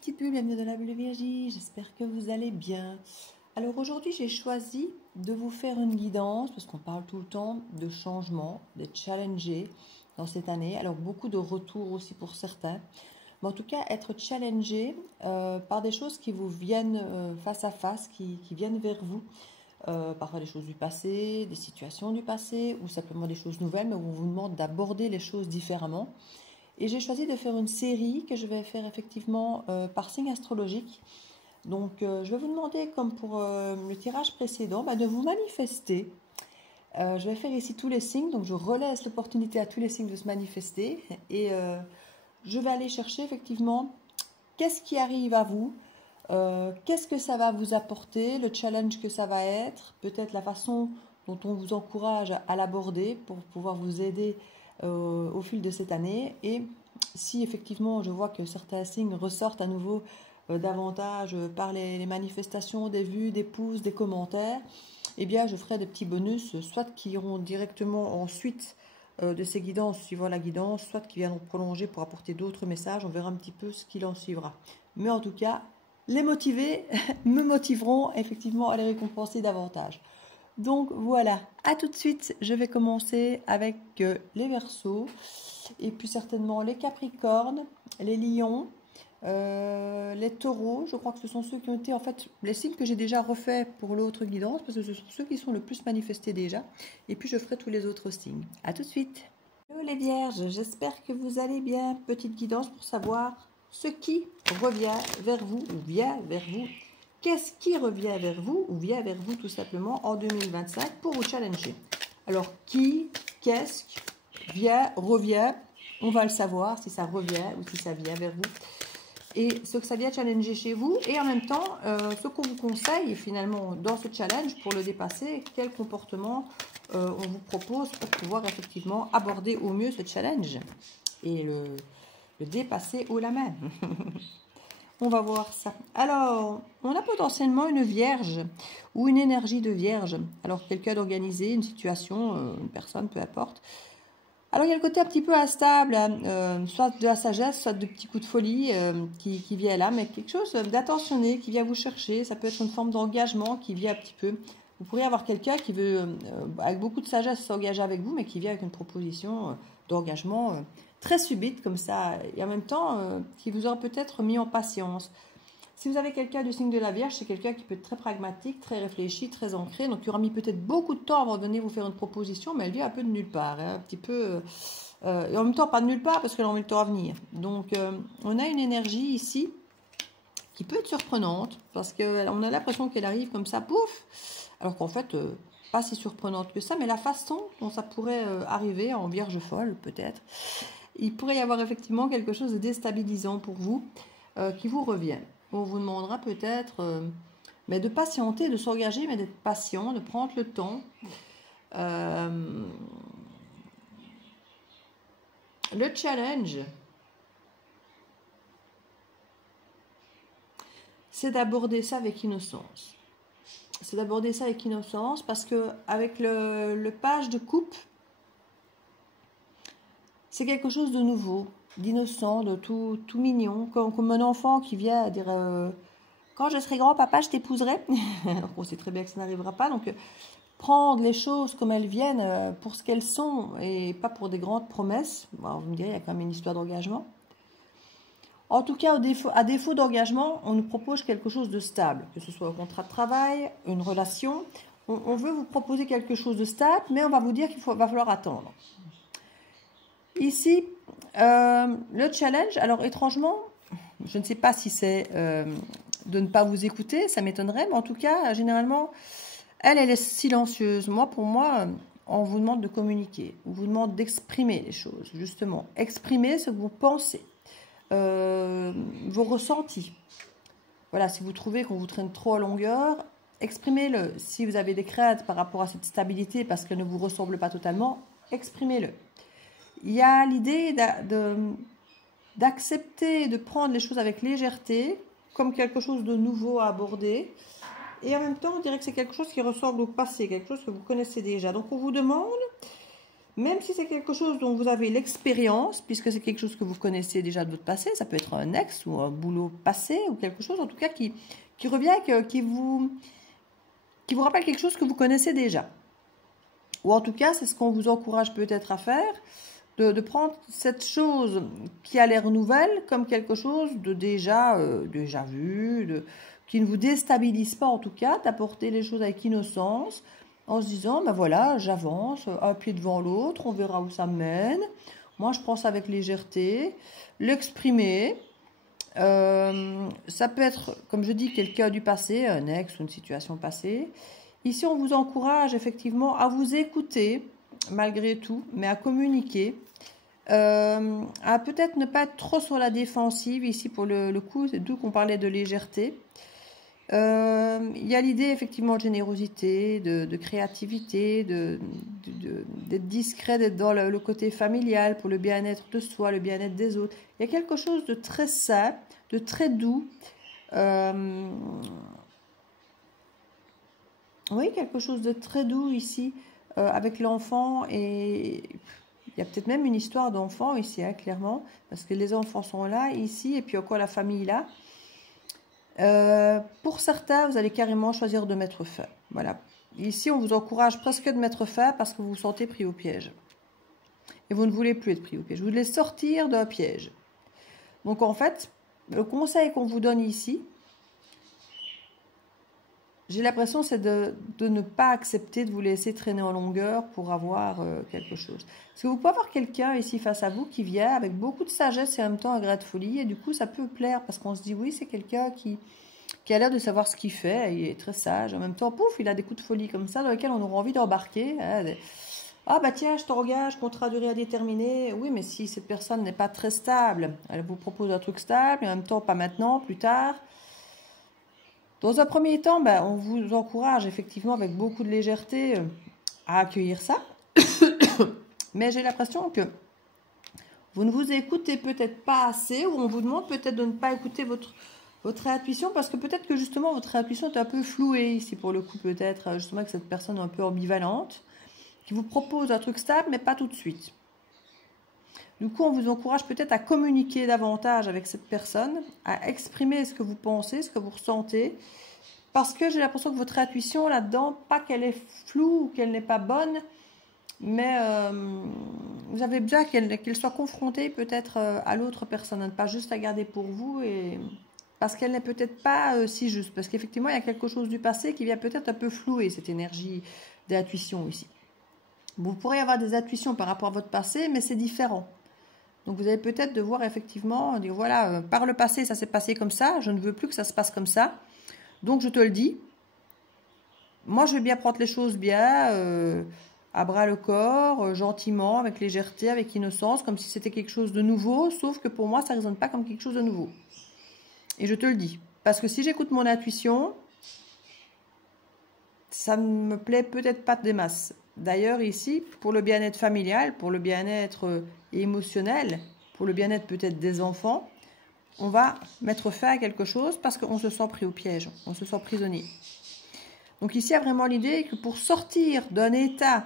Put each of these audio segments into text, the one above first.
petites bulles, bienvenue dans la bulle Viergie, j'espère que vous allez bien. Alors aujourd'hui j'ai choisi de vous faire une guidance, parce qu'on parle tout le temps de changement, d'être challengé dans cette année, alors beaucoup de retours aussi pour certains, mais en tout cas être challengé par des choses qui vous viennent face à face, qui viennent vers vous, parfois des choses du passé, des situations du passé, ou simplement des choses nouvelles, mais où on vous demande d'aborder les choses différemment. Et j'ai choisi de faire une série que je vais faire effectivement par signe astrologique. Donc je vais vous demander, comme pour le tirage précédent, de vous manifester. Je vais faire ici tous les signes, donc je relaisse l'opportunité à tous les signes de se manifester. Et je vais aller chercher effectivement qu'est-ce qui arrive à vous, qu'est-ce que ça va vous apporter, le challenge que ça va être, peut-être la façon dont on vous encourage à l'aborder pour pouvoir vous aider au fil de cette année. Et si effectivement je vois que certains signes ressortent à nouveau davantage par les manifestations, des vues, des pouces, des commentaires, eh bien je ferai des petits bonus, soit qui iront directement ensuite de ces guidances suivant la guidance, soit qui viendront prolonger pour apporter d'autres messages. On verra un petit peu ce qu'il en suivra. Mais en tout cas, les motivés me motiveront effectivement à les récompenser davantage. Donc voilà, à tout de suite, je vais commencer avec les Verseaux, et puis certainement les Capricornes, les Lions, les Taureaux. Je crois que ce sont ceux qui ont été en fait les signes que j'ai déjà refaits pour l'autre guidance, parce que ce sont ceux qui sont le plus manifestés déjà, et puis je ferai tous les autres signes. À tout de suite. Hello les Vierges, j'espère que vous allez bien. Petite guidance pour savoir ce qui revient vers vous ou vient vers vous. Qu'est-ce qui revient vers vous ou vient vers vous tout simplement en 2025 pour vous challenger? Alors qui, qu'est-ce, vient, revient, on va le savoir si ça revient ou si ça vient vers vous. Et ce que ça vient challenger chez vous, et en même temps ce qu'on vous conseille finalement dans ce challenge pour le dépasser, quel comportement on vous propose pour pouvoir effectivement aborder au mieux ce challenge et le dépasser haut la main. On va voir ça. Alors, on a potentiellement une vierge ou une énergie de vierge. Alors, quelqu'un d'organisé, une situation, une personne, peu importe. Alors, il y a le côté un petit peu instable, soit de la sagesse, soit de petits coups de folie qui vient là, mais quelque chose d'attentionné qui vient vous chercher. Ça peut être une forme d'engagement qui vient un petit peu. Vous pourriez avoir quelqu'un qui veut, avec beaucoup de sagesse, s'engager avec vous, mais qui vient avec une proposition d'engagement très subite comme ça, et en même temps qui vous aura peut-être mis en patience. Si vous avez quelqu'un du signe de la Vierge, c'est quelqu'un qui peut être très pragmatique, très réfléchi, très ancré, donc il aura mis peut-être beaucoup de temps avant de venir vous faire une proposition, mais elle vient un peu de nulle part, hein, un petit peu, et en même temps pas de nulle part parce qu'elle a mis le temps à venir. Donc on a une énergie ici qui peut être surprenante, parce qu'on a l'impression qu'elle arrive comme ça, pouf, alors qu'en fait, pas si surprenante que ça, mais la façon dont ça pourrait arriver en Vierge folle, peut-être, il pourrait y avoir effectivement quelque chose de déstabilisant pour vous qui vous revient. On vous demandera peut-être de patienter, de s'engager, mais d'être patient, de prendre le temps. Le challenge, c'est d'aborder ça avec innocence. C'est d'aborder ça avec innocence parce que avec le page de coupe, c'est quelque chose de nouveau, d'innocent, de tout mignon, comme un enfant qui vient dire quand je serai grand, papa, je t'épouserai. Alors on sait très bien que ça n'arrivera pas. Donc prendre les choses comme elles viennent pour ce qu'elles sont et pas pour des grandes promesses. Bon, vous me direz, il y a quand même une histoire d'engagement. En tout cas, à défaut d'engagement, on nous propose quelque chose de stable, que ce soit un contrat de travail, une relation. On veut vous proposer quelque chose de stable, mais on va vous dire qu'il va falloir attendre. Ici, le challenge, alors étrangement, je ne sais pas si c'est de ne pas vous écouter, ça m'étonnerait, mais en tout cas, généralement, elle est silencieuse. Pour moi, on vous demande de communiquer, on vous demande d'exprimer les choses, justement. Exprimer ce que vous pensez, vos ressentis. Voilà, si vous trouvez qu'on vous traîne trop à longueur, exprimez-le. Si vous avez des craintes par rapport à cette stabilité parce qu'elle ne vous ressemble pas totalement, exprimez-le. Il y a l'idée d'accepter, de prendre les choses avec légèreté, comme quelque chose de nouveau à aborder. Et en même temps, on dirait que c'est quelque chose qui ressemble au passé, quelque chose que vous connaissez déjà. Donc, on vous demande Même si c'est quelque chose dont vous avez l'expérience, puisque c'est quelque chose que vous connaissez déjà de votre passé, ça peut être un ex ou un boulot passé ou quelque chose en tout cas qui revient, qui vous rappelle quelque chose que vous connaissez déjà. Ou en tout cas, c'est ce qu'on vous encourage peut-être à faire, de prendre cette chose qui a l'air nouvelle comme quelque chose de déjà vu, qui ne vous déstabilise pas en tout cas, d'apporter les choses avec innocence, en se disant, ben voilà, j'avance un pied devant l'autre, on verra où ça me mène. Moi, je prends ça avec légèreté, l'exprimer. Ça peut être, comme je dis, quelqu'un du passé, un ex ou une situation passée. Ici, on vous encourage effectivement à vous écouter, malgré tout, mais à communiquer. À peut-être ne pas être trop sur la défensive, ici pour le coup, c'est d'où qu'on parlait de légèreté. Il y a l'idée effectivement de générosité, de créativité, d'être discret, d'être dans le côté familial pour le bien-être de soi, le bien-être des autres. Il y a quelque chose de très sain, de très doux. Oui, quelque chose de très doux ici avec l'enfant et il y a peut-être même une histoire d'enfant ici, hein, clairement, parce que les enfants sont là, ici, et puis encore la famille là. Pour certains, vous allez carrément choisir de mettre fin. Voilà. Ici, on vous encourage presque de mettre fin parce que vous vous sentez pris au piège. Et vous ne voulez plus être pris au piège. Vous voulez sortir d'un piège. Donc, en fait, le conseil qu'on vous donne ici, j'ai l'impression, c'est de ne pas accepter de vous laisser traîner en longueur pour avoir quelque chose. Parce que vous pouvez avoir quelqu'un ici face à vous qui vient avec beaucoup de sagesse et en même temps un grain de folie. Et du coup, ça peut plaire parce qu'on se dit, oui, c'est quelqu'un qui a l'air de savoir ce qu'il fait. Il est très sage. En même temps, pouf, il a des coups de folie comme ça dans lesquels on aura envie d'embarquer. Hein, ah bah tiens, je t'engage, contrat à durée indéterminée. Oui, mais si cette personne n'est pas très stable, elle vous propose un truc stable, et en même temps, pas maintenant, plus tard. Dans un premier temps, ben, on vous encourage effectivement avec beaucoup de légèreté à accueillir ça. Mais j'ai l'impression que vous ne vous écoutez peut-être pas assez ou on vous demande peut-être de ne pas écouter votre intuition parce que peut-être que justement votre intuition est un peu flouée ici pour le coup peut-être justement que cette personne est un peu ambivalente qui vous propose un truc stable mais pas tout de suite. Du coup, on vous encourage peut-être à communiquer davantage avec cette personne, à exprimer ce que vous pensez, ce que vous ressentez, parce que j'ai l'impression que votre intuition là-dedans, pas qu'elle est floue ou qu'elle n'est pas bonne, mais vous avez besoin qu'elle soit confrontée peut-être à l'autre personne, hein, pas juste à garder pour vous, parce qu'elle n'est peut-être pas si juste, parce qu'effectivement, il y a quelque chose du passé qui vient peut-être un peu flouer cette énergie d'intuition ici. Vous pourrez avoir des intuitions par rapport à votre passé, mais c'est différent. Donc vous allez peut-être devoir effectivement dire voilà, par le passé ça s'est passé comme ça, je ne veux plus que ça se passe comme ça, donc je te le dis, moi je vais bien prendre les choses bien, à bras le corps, gentiment, avec légèreté, avec innocence, comme si c'était quelque chose de nouveau, sauf que pour moi ça ne résonne pas comme quelque chose de nouveau. Et je te le dis, parce que si j'écoute mon intuition, ça ne me plaît peut-être pas des masses. D'ailleurs, ici, pour le bien-être familial, pour le bien-être émotionnel, pour le bien-être peut-être des enfants, on va mettre fin à quelque chose parce qu'on se sent pris au piège, on se sent prisonnier. Donc ici, il y a vraiment l'idée que pour sortir d'un état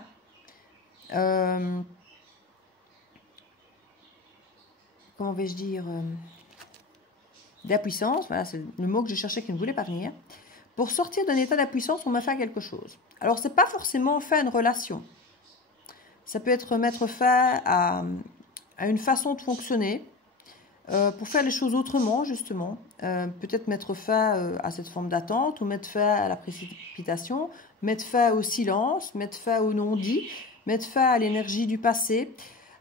comment vais-je dire d'impuissance, voilà, c'est le mot que je cherchais qui ne voulait pas venir. Pour sortir d'un état d'impuissance, on met fin à quelque chose. Alors, ce n'est pas forcément fin à une relation. Ça peut être mettre fin à une façon de fonctionner, pour faire les choses autrement, justement. Peut-être mettre fin à cette forme d'attente, ou mettre fin à la précipitation, mettre fin au silence, mettre fin au non-dit, mettre fin à l'énergie du passé,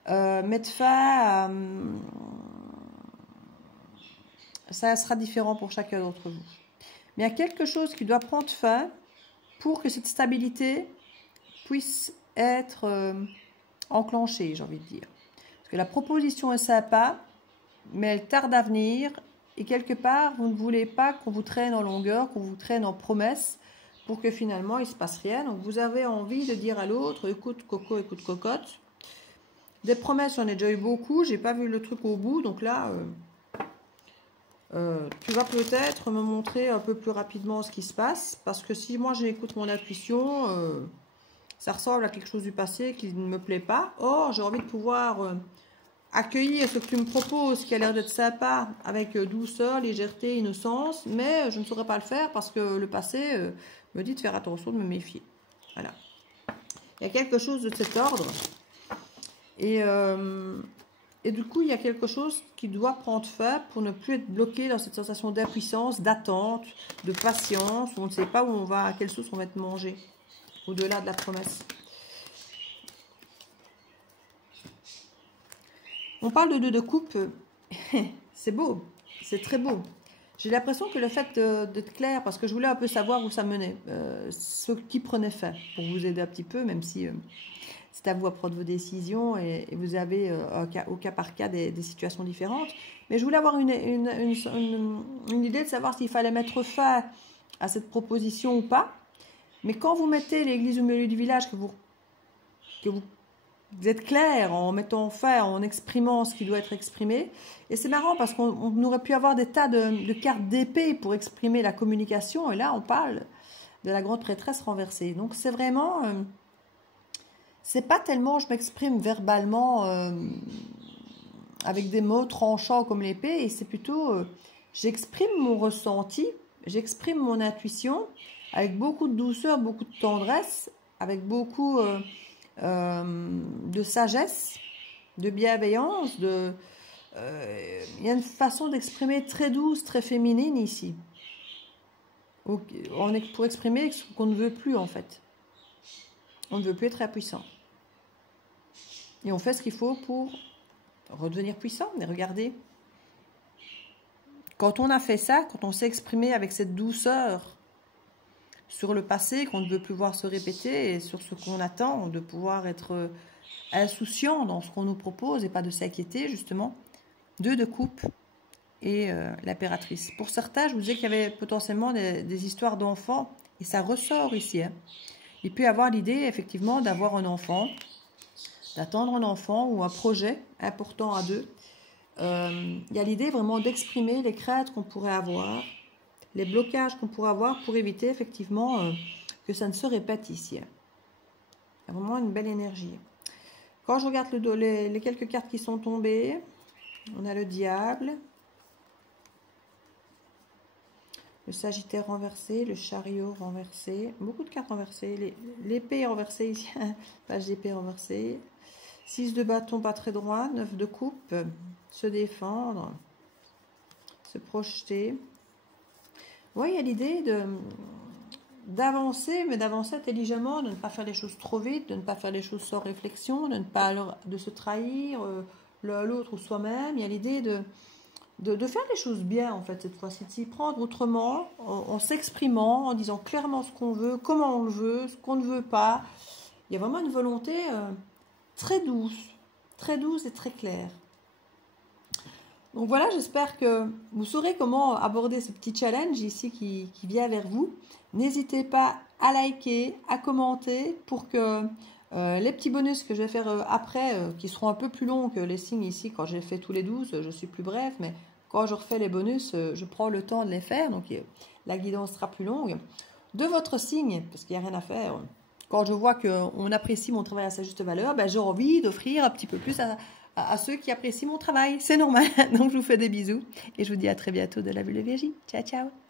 mettre fin à... ça sera différent pour chacun d'entre vous. Mais il y a quelque chose qui doit prendre fin pour que cette stabilité puisse être enclenchée, j'ai envie de dire. Parce que la proposition est sympa, mais elle tarde à venir. Et quelque part, vous ne voulez pas qu'on vous traîne en longueur, qu'on vous traîne en promesses pour que finalement, il ne se passe rien. Donc, vous avez envie de dire à l'autre, écoute coco, écoute cocotte. Des promesses, j'en ai déjà eu beaucoup. J'ai pas vu le truc au bout. Donc là... tu vas peut-être me montrer un peu plus rapidement ce qui se passe, parce que si moi j'écoute mon intuition, ça ressemble à quelque chose du passé qui ne me plaît pas. Or, j'ai envie de pouvoir accueillir ce que tu me proposes, qui a l'air d'être sympa, avec douceur, légèreté, innocence, mais je ne saurais pas le faire parce que le passé me dit de faire attention, de me méfier. Voilà. Il y a quelque chose de cet ordre. Et du coup, il y a quelque chose qui doit prendre fin pour ne plus être bloqué dans cette sensation d'impuissance, d'attente, de patience, où on ne sait pas où on va, à quelle sauce on va être mangé, au-delà de la promesse. On parle de 2 de coupe, c'est beau, c'est très beau. J'ai l'impression que le fait d'être clair, parce que je voulais un peu savoir où ça menait, ce qui prenait fin, pour vous aider un petit peu, même si c'est à vous à prendre vos décisions et vous avez au cas par cas des situations différentes. Mais je voulais avoir une idée de savoir s'il fallait mettre fin à cette proposition ou pas. Mais quand vous mettez l'église au milieu du village, que vous êtes clair en mettant fin, en exprimant ce qui doit être exprimé. Et c'est marrant parce qu'on aurait pu avoir des tas de cartes d'épée pour exprimer la communication. Et là, on parle de la grande prêtresse renversée. Donc, c'est vraiment... c'est pas tellement je m'exprime verbalement avec des mots tranchants comme l'épée. Et c'est plutôt... j'exprime mon ressenti, j'exprime mon intuition avec beaucoup de douceur, beaucoup de tendresse, avec beaucoup... de sagesse, de bienveillance, il y a une façon d'exprimer très douce, très féminine ici. Pour exprimer ce qu'on ne veut plus en fait. On ne veut plus être très puissant. Et on fait ce qu'il faut pour redevenir puissant. Mais regardez, quand on a fait ça, quand on s'est exprimé avec cette douceur sur le passé, qu'on ne veut plus voir se répéter, et sur ce qu'on attend, de pouvoir être insouciant dans ce qu'on nous propose et pas de s'inquiéter, justement. 2 de coupe et l'impératrice. Pour certains, je vous disais qu'il y avait potentiellement des histoires d'enfants, et ça ressort ici. Hein. Il peut y avoir l'idée, effectivement, d'avoir un enfant, d'attendre un enfant ou un projet important à 2. Il y a l'idée vraiment d'exprimer les craintes qu'on pourrait avoir, les blocages qu'on pourrait avoir pour éviter effectivement que ça ne se répète ici. Il y a vraiment une belle énergie. Quand je regarde les quelques cartes qui sont tombées, on a le diable, le sagittaire renversé, le chariot renversé, beaucoup de cartes renversées, l'épée renversée ici, page d'épée renversée, 6 de bâton pas très droit, 9 de coupe, se défendre, se projeter. Oui, il y a l'idée d'avancer, mais d'avancer intelligemment, de ne pas faire les choses trop vite, de ne pas faire les choses sans réflexion, de se trahir l'autre ou soi-même. Il y a l'idée de faire les choses bien, en fait, cette fois-ci, de s'y prendre autrement, en s'exprimant, en disant clairement ce qu'on veut, comment on le veut, ce qu'on ne veut pas. Il y a vraiment une volonté très douce et très claire. Donc voilà, j'espère que vous saurez comment aborder ce petit challenge ici qui vient vers vous. N'hésitez pas à liker, à commenter pour que les petits bonus que je vais faire après, qui seront un peu plus longs que les signes ici, quand j'ai fait tous les 12, je suis plus bref, mais quand je refais les bonus, je prends le temps de les faire, donc la guidance sera plus longue. De votre signe, parce qu'il n'y a rien à faire, quand je vois qu'on apprécie mon travail à sa juste valeur, ben, j'ai envie d'offrir un petit peu plus à ceux qui apprécient mon travail. C'est normal. Donc, je vous fais des bisous et je vous dis à très bientôt de la Bulle de Viergie. Ciao, ciao.